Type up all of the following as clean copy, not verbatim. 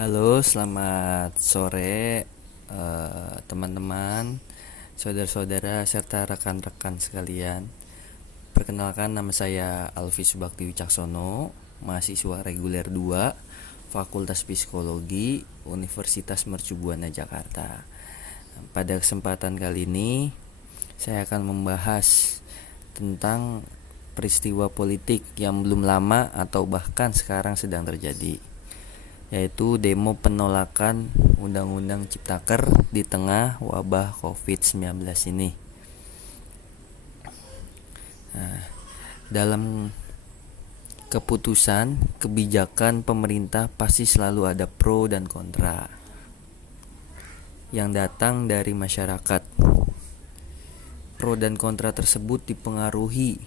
Halo, selamat sore teman-teman, saudara-saudara serta rekan-rekan sekalian. Perkenalkan, nama saya Alfi Subakti Wicaksono, mahasiswa reguler 2 Fakultas Psikologi Universitas Mercubuana Jakarta. Pada kesempatan kali ini saya akan membahas tentang peristiwa politik yang belum lama atau bahkan sekarang sedang terjadi, yaitu demo penolakan Undang-Undang Ciptaker di tengah wabah COVID-19 ini. Dalam keputusan, kebijakan pemerintah pasti selalu ada pro dan kontra yang datang dari masyarakat. Pro dan kontra tersebut dipengaruhi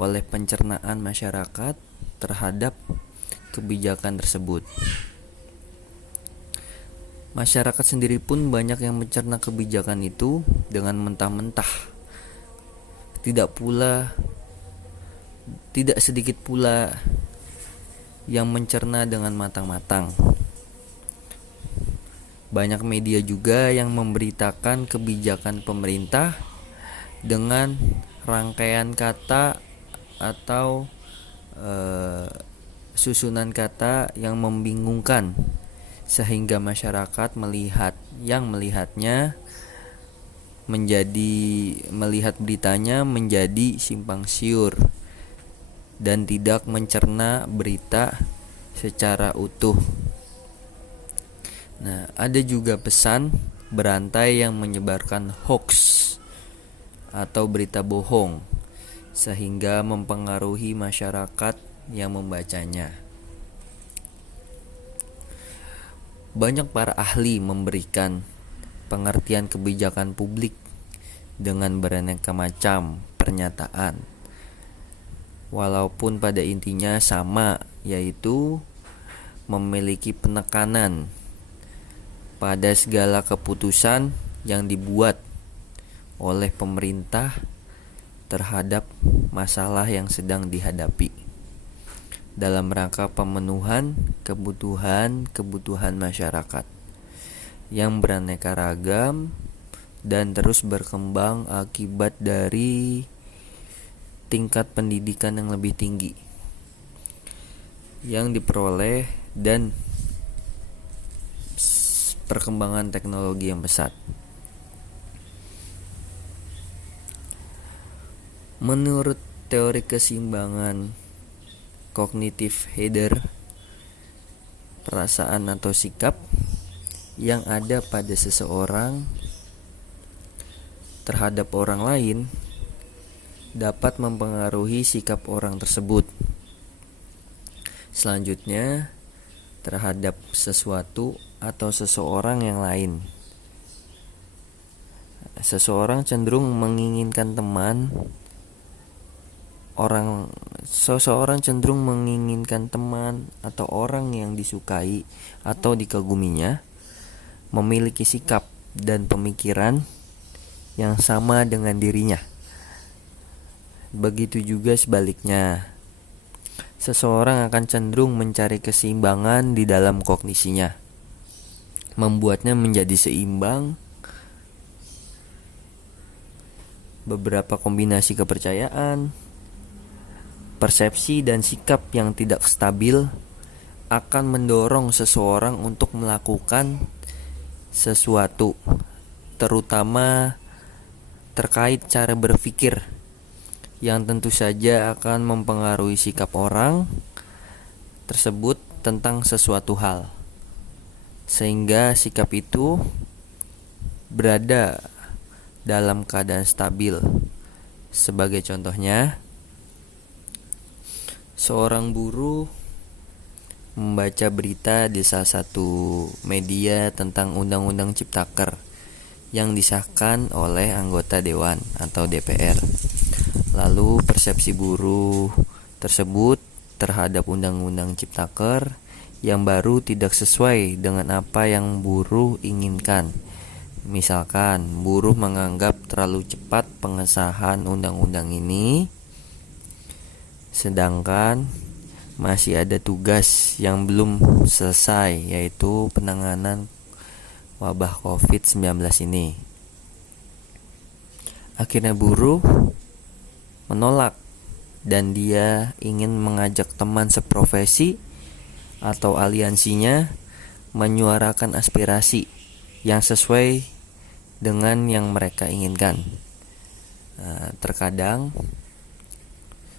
oleh pencernaan masyarakat terhadap kebijakan tersebut. Masyarakat sendiri pun banyak yang mencerna kebijakan itu dengan mentah-mentah. Tidak sedikit pula yang mencerna dengan matang-matang. Banyak media juga yang memberitakan kebijakan pemerintah dengan rangkaian kata atau susunan kata yang membingungkan, sehingga masyarakat melihatnya melihat beritanya menjadi simpang siur dan tidak mencerna berita secara utuh. Nah, ada juga pesan berantai yang menyebarkan hoax atau berita bohong, sehingga mempengaruhi masyarakat yang membacanya. Banyak para ahli memberikan pengertian kebijakan publik dengan beraneka macam pernyataan, walaupun pada intinya sama, yaitu memiliki penekanan pada segala keputusan yang dibuat oleh pemerintah terhadap masalah yang sedang dihadapi dalam rangka pemenuhan kebutuhan masyarakat yang beraneka ragam dan terus berkembang akibat dari tingkat pendidikan yang lebih tinggi yang diperoleh dan perkembangan teknologi yang pesat. Menurut teori keseimbangan kognitif Heider, perasaan atau sikap yang ada pada seseorang terhadap orang lain dapat mempengaruhi sikap orang tersebut selanjutnya terhadap sesuatu atau seseorang yang lain. Seseorang cenderung menginginkan teman atau orang yang disukai atau dikaguminya memiliki sikap dan pemikiran yang sama dengan dirinya. Begitu juga sebaliknya. Seseorang akan cenderung mencari keseimbangan di dalam kognisinya, membuatnya menjadi seimbang. Beberapa kombinasi kepercayaan, persepsi, dan sikap yang tidak stabil akan mendorong seseorang untuk melakukan sesuatu, terutama terkait cara berpikir, yang tentu saja akan mempengaruhi sikap orang tersebut tentang sesuatu hal, sehingga sikap itu berada dalam keadaan stabil. Sebagai contohnya, seorang buruh membaca berita di salah satu media tentang Undang-Undang Ciptaker yang disahkan oleh anggota Dewan atau DPR. Lalu persepsi buruh tersebut terhadap Undang-Undang Ciptaker yang baru tidak sesuai dengan apa yang buruh inginkan. Misalkan buruh menganggap terlalu cepat pengesahan undang-undang ini, sedangkan masih ada tugas yang belum selesai, yaitu penanganan wabah COVID-19 ini. Akhirnya buruh menolak dan dia ingin mengajak teman seprofesi atau aliansinya menyuarakan aspirasi yang sesuai dengan yang mereka inginkan. Terkadang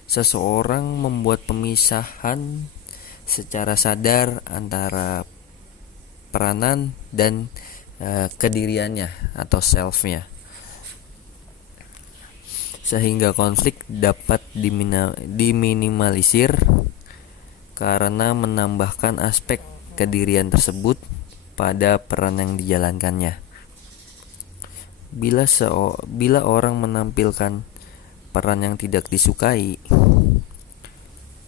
seseorang membuat pemisahan secara sadar antara peranan dan kediriannya atau self-nya, sehingga konflik dapat diminimalisir karena menambahkan aspek kedirian tersebut pada peran yang dijalankannya. Bila orang menampilkan peran yang tidak disukai,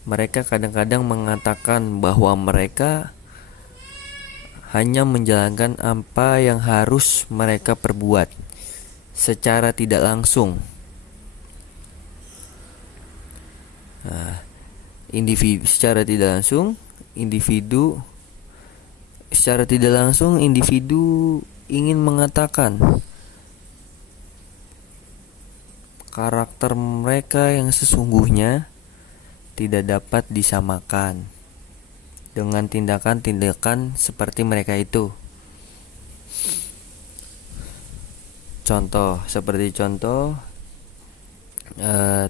mereka kadang-kadang mengatakan bahwa mereka hanya menjalankan apa yang harus mereka perbuat secara tidak langsung. Secara tidak langsung individu ingin mengatakan karakter mereka yang sesungguhnya tidak dapat disamakan dengan tindakan-tindakan seperti mereka itu. Contoh,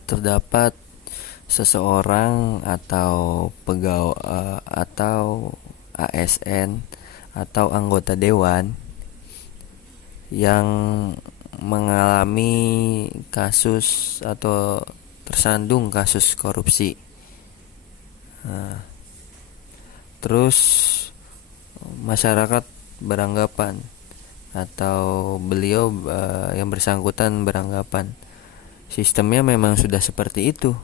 terdapat seseorang atau pegawai atau ASN atau anggota dewan yang mengalami kasus atau tersandung kasus korupsi. Terus masyarakat beranggapan atau beliau yang bersangkutan beranggapan sistemnya memang sudah seperti itu.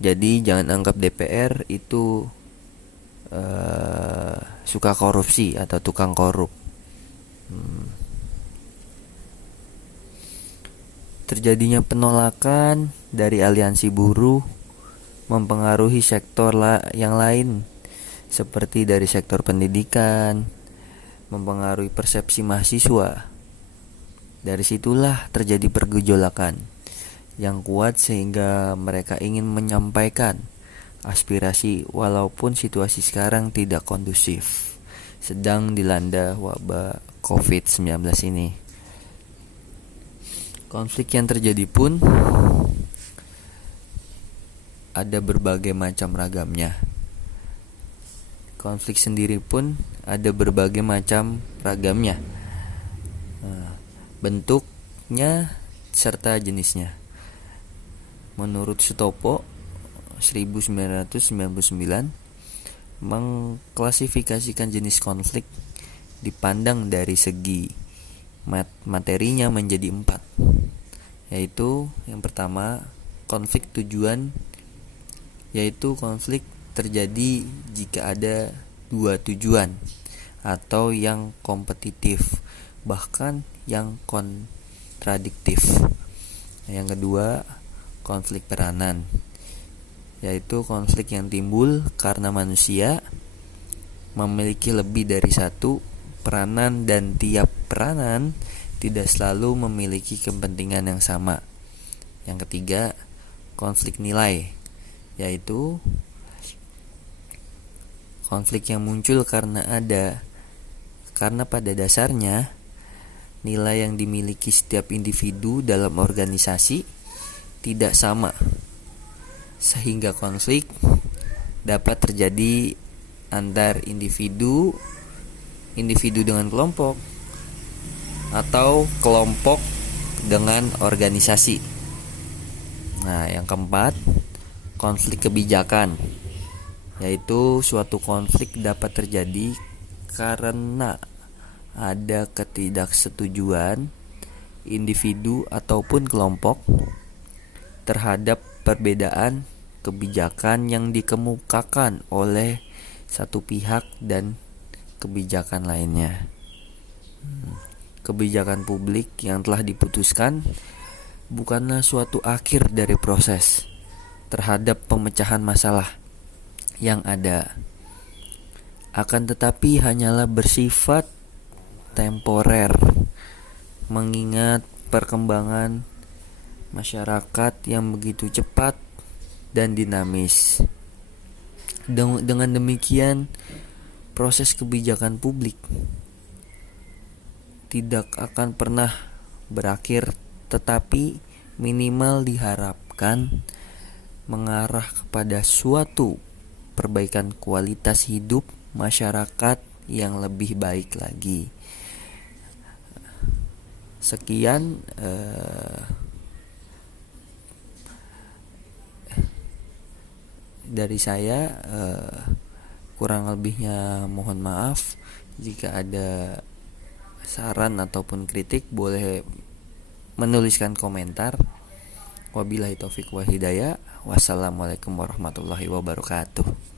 Jadi jangan anggap DPR itu suka korupsi atau tukang korup. Terjadinya penolakan dari aliansi buruh mempengaruhi sektor yang lain, seperti dari sektor pendidikan, mempengaruhi persepsi mahasiswa. Dari situlah terjadi pergejolakan yang kuat sehingga mereka ingin menyampaikan aspirasi walaupun situasi sekarang tidak kondusif, sedang dilanda wabah COVID-19 ini. Konflik yang terjadi pun ada berbagai macam ragamnya. Konflik sendiri pun ada berbagai macam ragamnya, bentuknya serta jenisnya. Menurut Sutopo 1999 mengklasifikasikan jenis konflik dipandang dari segi materinya menjadi 4, yaitu yang pertama konflik tujuan, yaitu konflik terjadi jika ada 2 tujuan atau yang kompetitif bahkan yang kontradiktif. Yang kedua konflik peranan, yaitu konflik yang timbul karena manusia memiliki lebih dari satu peranan dan tiap peranan tidak selalu memiliki kepentingan yang sama. Yang ketiga, konflik nilai, yaitu konflik yang muncul karena pada dasarnya nilai yang dimiliki setiap individu dalam organisasi tidak sama, sehingga konflik dapat terjadi antar individu dengan kelompok atau kelompok dengan organisasi. Nah, yang keempat, konflik kebijakan, yaitu suatu konflik dapat terjadi karena ada ketidaksetujuan individu ataupun kelompok terhadap perbedaan kebijakan yang dikemukakan oleh satu pihak dan kebijakan lainnya. Kebijakan publik yang telah diputuskan bukanlah suatu akhir dari proses terhadap pemecahan masalah, yang ada. Akan tetapi hanyalah bersifat temporer, mengingat perkembangan masyarakat yang begitu cepat dan dinamis. Dengan demikian, proses kebijakan publik tidak akan pernah berakhir, tetapi minimal diharapkan mengarah kepada suatu perbaikan kualitas hidup masyarakat yang lebih baik lagi. Sekian dari saya, kurang lebihnya mohon maaf. Jika ada saran ataupun kritik boleh menuliskan komentar. Wabillahi taufik wal hidayah. Wassalamualaikum warahmatullahi wabarakatuh.